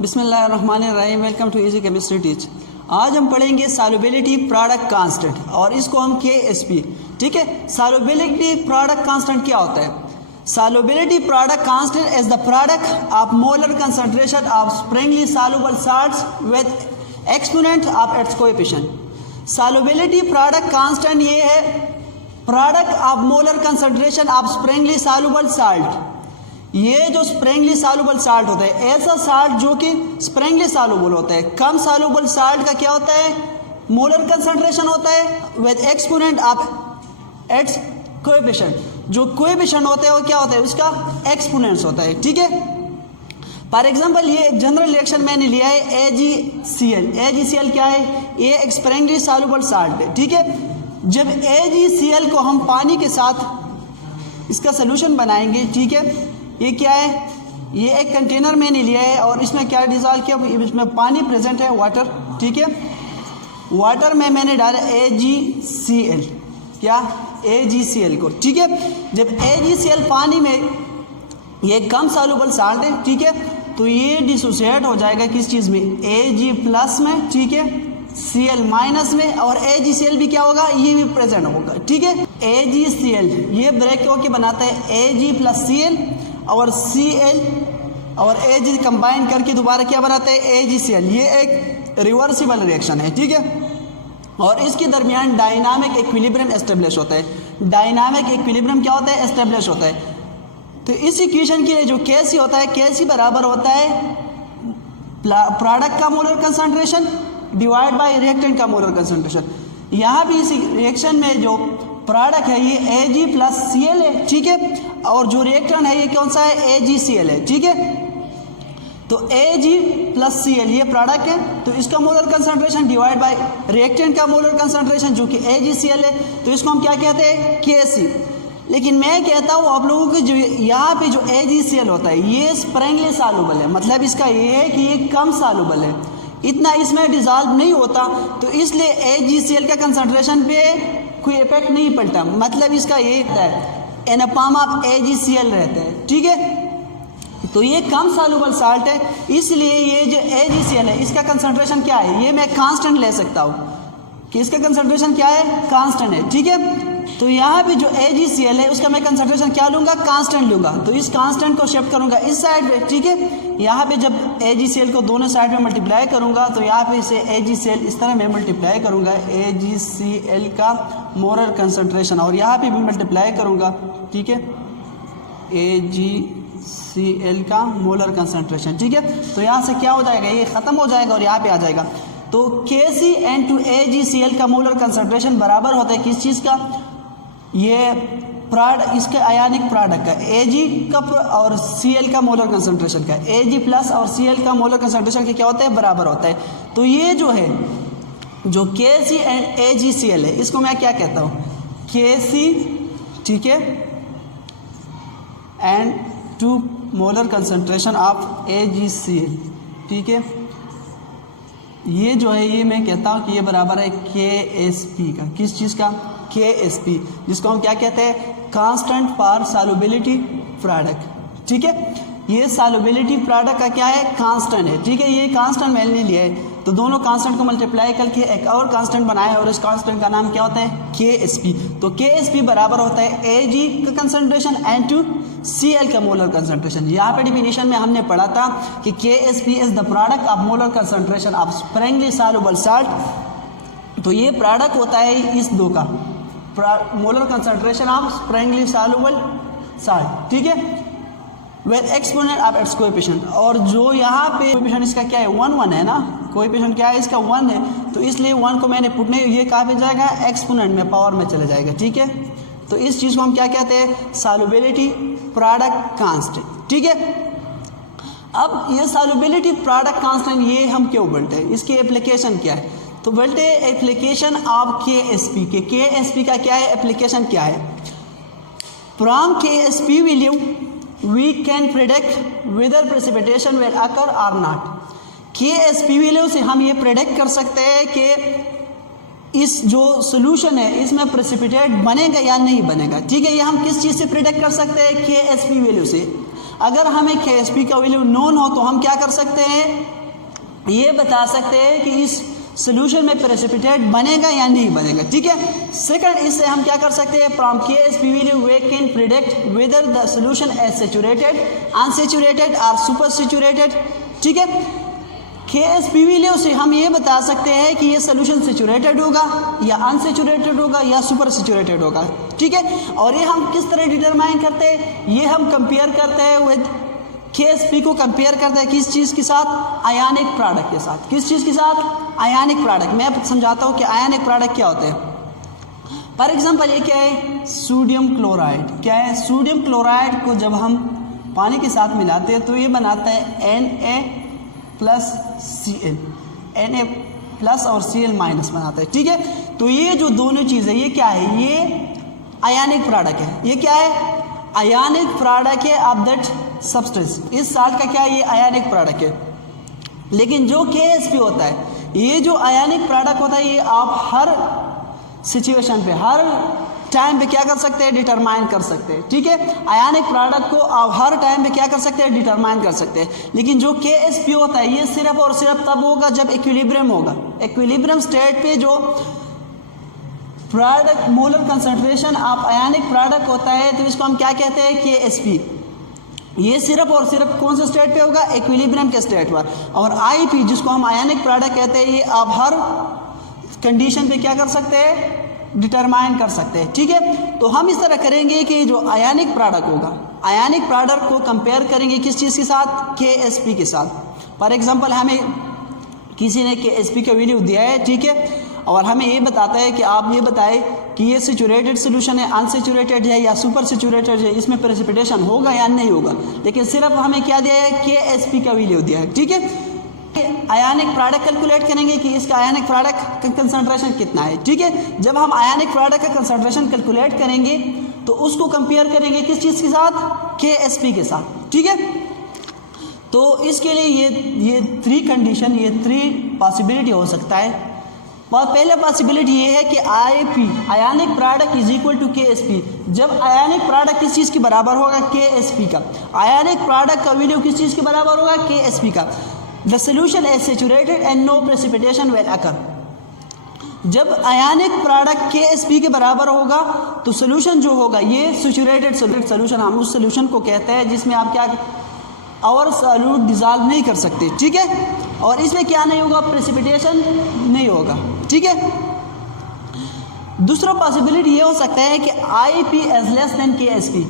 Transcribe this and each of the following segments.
बिस्मिल्लाहिर्रहमानिर्रहीम। Welcome to easy chemistry teach. आज हम पढ़ेंगे सॉल्युबिलिटी प्रोडक्ट कांस्टेंट और इसको हम KSP, ठीक है। सॉल्युबिलिटी प्रोडक्ट कांस्टेंट क्या होता है? Solubility product constant is the product of molar concentration of Sprüngli soluble salts with exponent of its coefficient. Solubility product constant ये है product of molar concentration of Sprüngli soluble salt. ये जो Sprüngli soluble salt होता है, ऐसा salt जो कि Sprüngli soluble होता है। कम सॉल्युबल साल्ट का क्या होता है? मोलर कंसंट्रेशन होता है with exponent of its coefficient. जो कोएफिशिएंट होता है वो क्या होता है? उसका एक्सपोनेंट्स होता है, ठीक है। फॉर एग्जांपल ये एक जनरल रिएक्शन मैंने लिया है AgCl। AgCl क्या है? ये एक स्प्रिंगली सॉल्युबल साल्ट है, ठीक है। जब AgCl को हम पानी के साथ इसका सोल्यूशन बनाएंगे, ठीक है। ये क्या है? ये एक कंटेनर मैंने लिया है और इसमें क्या डिजॉल्व किया? इसमें पानी प्रेजेंट है, वाटर, ठीक है। वाटर में मैंने डाला AgCl, क्या? AgCl को, ठीक है। जब AgCl पानी में, ये कम सॉल्युबल साल्ट है, ठीक है, तो ये डिसोसिएट हो जाएगा किस चीज़ में? Ag प्लस में, ठीक है, Cl माइनस में, और AgCl भी क्या होगा? ये भी प्रेजेंट होगा, ठीक है। AgCl ये ब्रेक होके बनाता है Ag प्लस Cl, और Cl और Ag कंबाइन करके दोबारा क्या बनाते हैं? AgCl। ये एक रिवर्सिबल रिएक्शन है, ठीक है। और इसके दरमियान डायनामिक इक्विलिब्रियम एस्टेब्लिश होता है। डायनामिक इक्विलिब्रियम क्या होता है? एस्टेब्लिश होता है। तो इस इक्वेशन के लिए जो Kc होता है, Kc बराबर होता है प्रोडक्ट का molar concentration divide by reactant का मोलर कंसंट्रेशन। यहाँ भी इस रिएक्शन में जो प्रोडक्ट है ये Ag प्लस Cl है, ठीक है, और जो रिएक्टेंट है ये कौन सा है? AgCl है, ठीक है। तो Ag प्लस Cl ये प्रोडक्ट है, तो इसका molar concentration divide by reactant का मोलर कंसंट्रेशन जो कि AgCl है, तो इसको हम क्या कहते हैं? Kc। लेकिन मैं कहता हूँ आप लोगों को जो यहाँ पे जो AgCl होता है ये स्प्रिंगली सॉल्युबल है। मतलब इसका ये है कि ये कम सॉल्युबल है, इतना इसमें डिजॉल्व नहीं होता, तो इसलिए AgCl का कंसंट्रेशन पे कोई इफेक्ट नहीं पड़ता। मतलब इसका ये रहता है एनापाम ऑफ AgCl रहता है, ठीक है। तो ये कम सॉल्युबल साल्ट है, इसलिए ये जो AgCl है इसका कंसंट्रेशन क्या है? ये मैं कांस्टेंट ले सकता हूँ कि इसका कंसंट्रेशन क्या है? कांस्टेंट है, ठीक है। तो यहाँ पे जो AgCl है उसका मैं कंसंट्रेशन क्या लूँगा? कांस्टेंट लूँगा। तो इस कांस्टेंट को शिफ्ट करूँगा इस साइड पे, ठीक है। यहाँ पे जब AgCl को दोनों साइड में मल्टीप्लाई करूँगा तो यहाँ पे इसे AgCl इस तरह मैं मल्टीप्लाई करूँगा AgCl का मोलर कंसंट्रेशन, और यहाँ पे भी मल्टीप्लाई करूँगा, ठीक है, AgCl का मोलर कंसंट्रेशन, ठीक है। तो यहाँ से क्या हो जाएगा? ये ख़त्म हो जाएगा और यहाँ पे आ जाएगा। तो Kc into AgCl का मोलर कंसंट्रेशन बराबर होता है किस चीज़ का? ये इसके आयनिक प्रोडक्ट का Ag का और Cl का मोलर कंसंट्रेशन का। Ag प्लस और Cl का मोलर कंसंट्रेशन के क्या होता है? बराबर होता है। तो ये जो है जो Kc एंड AgCl है इसको मैं क्या कहता हूँ? Kc, ठीक है, and to molar concentration of AgCl, ठीक है। ये जो है ये मैं कहता हूँ कि ये बराबर है KSP का। किस चीज़ का? KSP, जिसको हम क्या कहते हैं? कांस्टेंट फॉर सॉल्युबिलिटी प्रोडक्ट, ठीक है। ये सॉल्युबिलिटी प्रोडक्ट का क्या है? कांस्टेंट है, ठीक है। ये कांस्टेंट मैंने लिया है, तो दोनों कांस्टेंट को मल्टीप्लाई करके एक और कांस्टेंट बनाया और इस कांस्टेंट का नाम क्या होता है? KSP। तो KSP बराबर होता है Ag का कंसंट्रेशन एंड टू Cl का मोलर कंसंट्रेशन। यहाँ पे डिफिनीशन में हमने पढ़ा था कि KSP is the product of molar concentration of Sprüngli soluble salt. तो ये प्रोडक्ट होता है इस दो का, molar concentration of Sprüngli soluble salt, ठीक है, with exponent of its coefficient. और जो यहाँ पे कोएफिशिएंट इसका क्या है? 1 है ना। कोएफिशिएंट क्या है इसका? 1 है, तो इसलिए 1 को मैंने पुट नहीं, ये कहाँ पे जाएगा? एक्सपोनेंट में, पावर में चले जाएगा, ठीक है। तो इस चीज़ को हम क्या कहते हैं? सॉल्युबिलिटी प्रोडक्ट कांस्टेंट, ठीक है। अब ये सॉल्युबिलिटी प्रोडक्ट कांस्टेंट ये हम क्यों बोलते हैं? इसकी एप्लीकेशन क्या है? तो बोलते हैं एप्लीकेशन ऑफ KSP के। KSP का क्या है? एप्लीकेशन क्या है? From KSP value we can predict whether precipitation will occur or not. KSP value से हम ये प्रिडिक्ट कर सकते हैं कि इस जो सोल्यूशन है इसमें प्रेसिपिटेट बनेगा या नहीं बनेगा, ठीक है। ये हम किस चीज़ से प्रिडिक्ट कर सकते हैं? KSP वैल्यू से। अगर हमें KSP का वैल्यू नोन हो तो हम क्या कर सकते हैं, ये बता सकते हैं कि इस सोल्यूशन में प्रेसिपिटेट बनेगा या नहीं बनेगा, ठीक है। सेकंड, इससे हम क्या कर सकते हैं, from KSP value we can predict whether the solution is saturated, unsaturated or super saturated, ठीक है। KSP वैल्यू से हम ये बता सकते हैं कि ये सोल्यूशन सैचुरेटेड होगा या अनसैचुरेटेड होगा या सुपर सैचुरेटेड होगा, ठीक है। और ये हम किस तरह डिटरमाइन करते हैं, ये हम कंपेयर करते हैं विद KSP को कंपेयर करते हैं किस चीज़ के साथ, आयनिक प्रोडक्ट के साथ। किस चीज़ के साथ, आयनिक प्रोडक्ट। मैं आपको समझाता हूँ कि आयनिक प्रोडक्ट क्या होते हैं। फॉर एग्जांपल ये क्या है, सोडियम क्लोराइड। क्या है, सोडियम क्लोराइड को जब हम पानी के साथ मिलाते हैं तो ये बनाता है Na+Cl, Na+ और Cl- बनाता है, ठीक है। तो ये जो दोनों चीज़ें, ये क्या है, ये आयनिक प्रोडक्ट है। ये क्या है, आयनिक प्रोडक्ट है ऑफ दैट सब्सटेंस। इस साल्ट का क्या है, ये आयनिक प्रोडक्ट है। लेकिन जो KSP होता है, ये जो आयनिक प्रोडक्ट होता है, ये आप हर सिचुएशन पे, हर टाइम पे क्या कर सकते हैं, डिटरमाइन कर सकते हैं, ठीक है। आयनिक प्रोडक्ट को आप हर टाइम पे क्या कर सकते हैं, डिटरमाइन कर सकते हैं। लेकिन जो KSP होता है, ये सिर्फ और सिर्फ तब होगा जब इक्विलिब्रियम होगा। इक्विलिब्रियम स्टेट पे जो product molar concentration of ionic product होता है, तो इसको हम क्या कहते हैं, KSP। ये सिर्फ और सिर्फ कौन से स्टेट पे होगा, इक्विलिब्रियम के स्टेट पर। और IP जिसको हम आयनिक प्रोडक्ट कहते हैं, ये आप हर कंडीशन पे क्या कर सकते हैं, डिटरमाइन कर सकते हैं, ठीक है। तो हम इस तरह करेंगे कि जो आयनिक प्रोडक्ट होगा, आयनिक प्रोडक्ट को कंपेयर करेंगे किस चीज़ के साथ, KSP के साथ। फॉर एग्जांपल हमें किसी ने KSP का वैल्यू दिया है, ठीक है, और हमें ये बताता है कि आप ये बताएं कि ये सैचुरेटेड सोल्यूशन है, अनसैचुरेटेड है या सुपर सैचुरेटेड है, इसमें प्रेसिपिटेशन होगा या नहीं होगा। लेकिन सिर्फ हमें क्या दिया है, KSP का वैल्यू दिया है, ठीक है। आयनिक प्रोडक्ट कैलकुलेट करेंगे कि इसका आयनिक प्रोडक्ट का कंसंट्रेशन कितना है, ठीक है। जब हम आयनिक प्रोडक्ट का कंसंट्रेशन कैलकुलेट करेंगे तो उसको कंपेयर करेंगे किस चीज़ के साथ, KSP के साथ, ठीक है। तो इसके लिए ये 3 कंडीशन, ये 3 पॉसिबिलिटी हो सकता है। और पहला पॉसिबिलिटी ये है कि IP ionic product is equal to KSP। जब आयनिक प्रोडक्ट किस चीज़ के बराबर होगा, KSP का। आयनिक प्रोडक्ट का वैल्यू किस चीज़ के बराबर होगा, KSP का। The solution is saturated and no precipitation will occur. जब आयनिक प्रोडक्ट KSP के बराबर होगा तो सोल्यूशन जो होगा ये सैचुरेटेड सोल्यूशन, हम उस सोल्यूशन को कहते हैं जिसमें आप क्या और सॉल्यूट डिजॉल्व नहीं कर सकते, ठीक है। और इसमें क्या नहीं होगा, प्रेसिपिटेशन नहीं होगा, ठीक है। दूसरा पॉसिबिलिटी ये हो सकता है कि IP is less than KSP,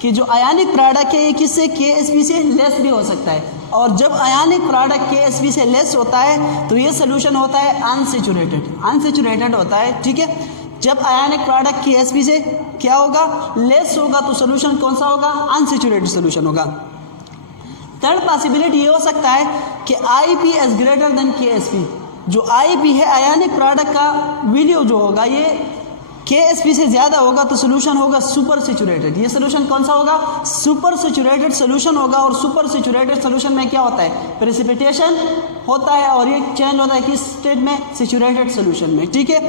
कि जो आयनिक प्रोडक्ट है ये किससे, KSP से लेस भी हो सकता है। और जब आयनिक प्रोडक्ट KSP से लेस होता है तो ये सोल्यूशन होता है अनसैचुरेटेड होता है, ठीक है। जब आयनिक प्रोडक्ट KSP से क्या होगा, लेस होगा, तो सोल्यूशन कौन सा होगा, अनसैचुरेटेड सोल्यूशन होगा। थर्ड पॉसिबिलिटी ये हो सकता है कि IP is greater than KSP। जो IP है आयनिक प्रोडक्ट का वैल्यू जो होगा ये KSP से ज़्यादा होगा तो सोल्यूशन होगा सुपर सैचुरेटेड। ये सोल्यूशन कौन सा होगा, सुपर सैचुरेटेड सोल्यूशन होगा। और सुपर सैचुरेटेड सोल्यूशन में क्या होता है, प्रेसिपिटेशन होता है और ये चेंज होता है किस स्टेट में, सैचुरेटेड सोल्यूशन में, ठीक है।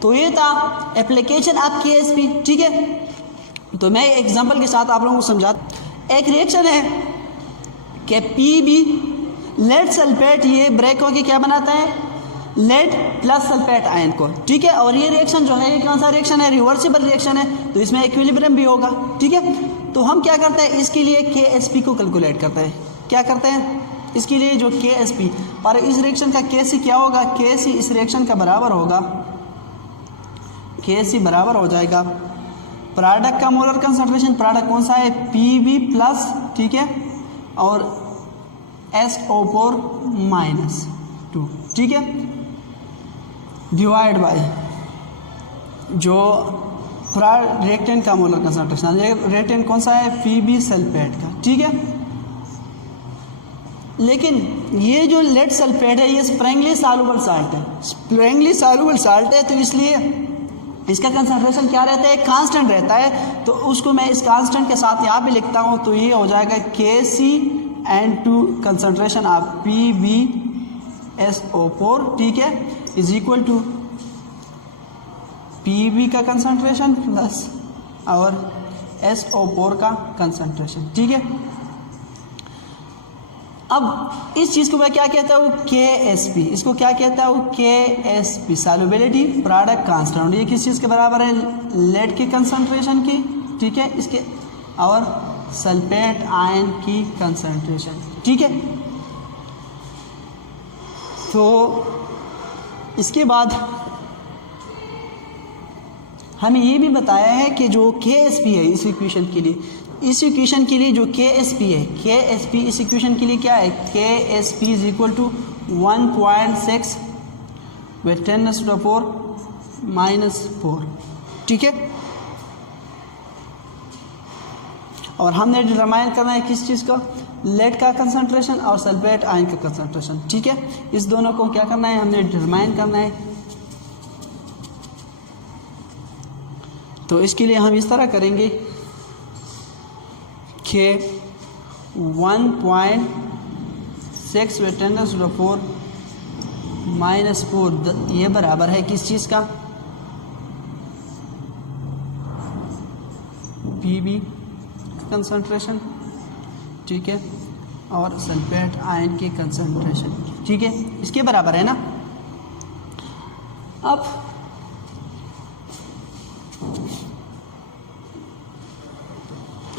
तो ये था एप्लीकेशन ऑफ KSP, ठीक है। तो मैं एग्जांपल के साथ आप लोगों को समझाता। एक रिएक्शन है कि PB लेड सल्फेट, ये ब्रेक होकर क्या बनाता है, लेड प्लस सल्फेट आयन को, ठीक है। और ये रिएक्शन जो है ये कौन सा रिएक्शन है, रिवर्सिबल रिएक्शन है, तो इसमें इक्विलिब्रियम भी होगा, ठीक है। तो हम क्या करते हैं, इसके लिए KSP को कैलकुलेट करते हैं। क्या करते हैं, इसके लिए जो KSP और इस रिएक्शन का KC क्या होगा, KC इस रिएक्शन का बराबर होगा, KC बराबर हो जाएगा प्रोडक्ट का मोलर कंसंट्रेशन, प्रोडक्ट कौन सा है, PB+, ठीक है, और SO4-2, ठीक है, डिवाइड बाय जो रिएक्टेंट का मोलर कंसंट्रेशन, रिएक्टेंट कौन सा है, PB सल्फेट का, ठीक है। लेकिन ये जो लेड सल्फेट है ये स्प्रिंगली सॉल्युबल साल्ट है, स्प्रिंगली सॉल्युबल साल्ट है, तो इसलिए इसका कंसंट्रेशन क्या रहता है, कांस्टेंट रहता है। तो उसको मैं इस कांस्टेंट के साथ यहाँ पे लिखता हूँ, तो ये हो जाएगा KCN2 कंसंट्रेशन ऑफ PbSO4, ठीक है, इज इक्वल टू PB का कंसंट्रेशन प्लस और SO4 का कंसंट्रेशन, ठीक है। अब इस चीज़ को मैं क्या कहता हूँ, KSP, इसको क्या कहता हूँ, KSP, सॉल्युबिलिटी प्रोडक्ट कांस्टेंट। ये किस चीज़ के बराबर है, लेड के कंसंट्रेशन की, ठीक है, इसके और सल्फेट आयन की कंसंट्रेशन, ठीक है। तो इसके बाद हमें ये भी बताया है कि जो KSP है इस इक्वेशन के लिए, इस इक्वेशन के लिए जो KSP है, KSP इस इक्वेशन के लिए क्या है, KSP is equal to 1.6 with 10⁻⁴, ठीक है। और हमने डिटरमाइन करना है किस चीज़ का, लेड का कंसंट्रेशन और सल्फेट आयन का कंसंट्रेशन, ठीक है। इस दोनों को क्या करना है, हमने डिटरमाइन करना है। तो इसके लिए हम इस तरह करेंगे कि 1.6 with 10⁻⁴ ये बराबर है किस चीज़ का, Pb कंसंट्रेशन, ठीक है, और सल्फेट आयन के कंसंट्रेशन, ठीक है, इसके बराबर है ना। अब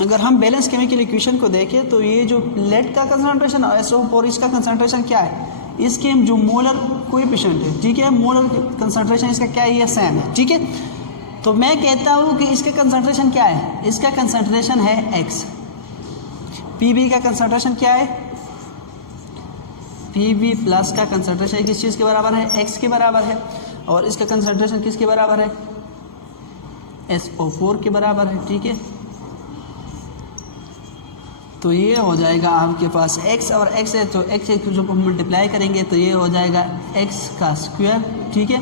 अगर हम बैलेंस केमिकल इक्वेशन को देखें तो ये जो लेड का कंसंट्रेशन और SO4 इसका कंसंट्रेशन क्या है, इसके जो मोलर कोएफिशिएंट है, ठीक है, मोलर कंसंट्रेशन इसका क्या है, ये सेम है, ठीक है। तो मैं कहता हूँ कि इसका कंसंट्रेशन क्या है, इसका कंसंट्रेशन है X। Pb का कंसंट्रेशन क्या है, Pb प्लस का कंसंट्रेशन किस चीज़ के बराबर है, X के बराबर है, और इसका कंसंट्रेशन किसके बराबर है, SO4 के बराबर है, ठीक है। तो ये हो जाएगा आपके पास x और x है, तो x जो हम मल्टीप्लाई करेंगे तो ये हो जाएगा x का स्क्वायर, ठीक है,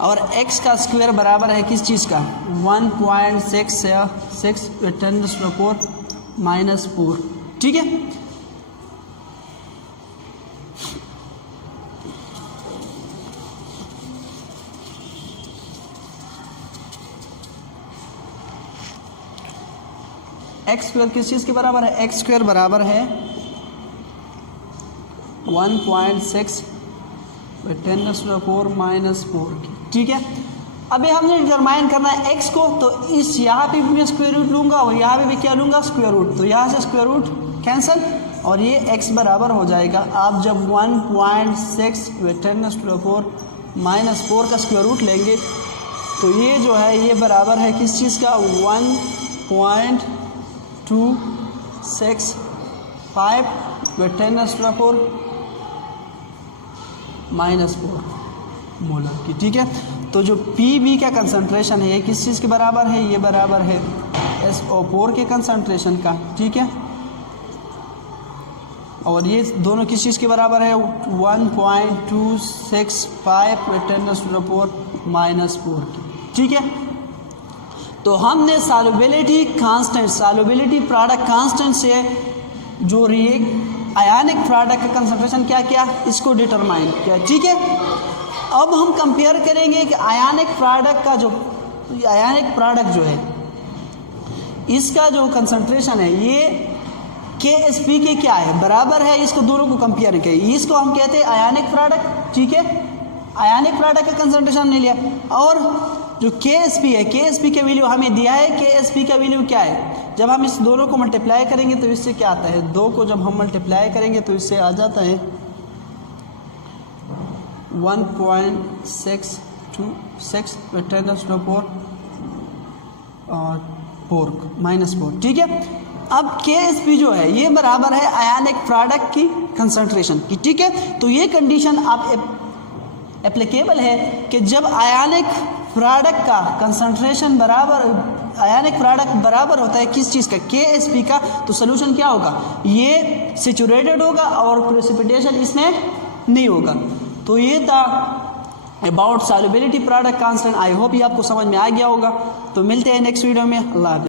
और x का स्क्वायर बराबर है किस चीज़ का, 1.6 with 10⁻⁴, ठीक है। एक्स स्क्वायर किस चीज़ के बराबर है, एक्स स्क्वायर बराबर है 1.6 with 10⁻⁴ ठीक है। अभी हमने डिटरमाइन करना है एक्स को, तो इस यहाँ पे भी मैं स्क्वायर रूट लूँगा और यहाँ पे भी क्या लूँगा, स्क्वायर रूट। तो यहाँ से स्क्वायर रूट कैंसिल और ये एक्स बराबर हो जाएगा। आप जब 1.6 with 10⁻⁴ का स्क्वायर रूट लेंगे तो ये जो है ये बराबर है किस चीज़ का, 1.265 with 10⁻⁴ -4 मोलर की, ठीक है। तो जो Pb का कंसंट्रेशन है ये किस चीज़ के बराबर है, ये बराबर है SO4 के कंसंट्रेशन का, ठीक है। और ये दोनों किस चीज़ के बराबर है, 1.265 with 10⁻⁴ -4 की, ठीक है। तो हमने solubility constant, solubility product constant से जो आयनिक प्रोडक्ट का कंसंट्रेशन क्या किया, इसको डिटरमाइन किया, ठीक है। अब हम कंपेयर करेंगे कि आयनिक प्रोडक्ट का जो आयनिक प्रोडक्ट जो है इसका जो कंसंट्रेशन है ये KSP के क्या है, बराबर है, इसको दोनों को कंपेयर करें। इसको हम कहते हैं आयनिक प्रोडक्ट, ठीक है। आयनिक प्रोडक्ट का कंसंट्रेशन हमने लिया और जो KSP है, KSP का वैल्यू हमें दिया है। KSP का वैल्यू क्या है, जब हम इस दोनों को मल्टीप्लाई करेंगे तो इससे क्या आता है, दो को जब हम मल्टीप्लाई करेंगे तो इससे आ जाता है 1.626 with 10⁻⁴ और -4, ठीक है। अब KSP जो है ये बराबर है आयनिक प्रोडक्ट की कंसंट्रेशन की, ठीक है। तो ये कंडीशन आप एप्लीकेबल है कि जब आयनिक प्रोडक्ट का कंसंट्रेशन बराबर, आयनिक प्रोडक्ट बराबर होता है किस चीज़ का, KSP का, तो सोल्यूशन क्या होगा, ये सैचुरेटेड होगा और प्रेसिपिटेशन इसमें नहीं होगा। तो ये था about solubility product constant. I hope ये आपको समझ में आ गया होगा। तो मिलते हैं नेक्स्ट वीडियो में। अल्लाह हाफ़िज़।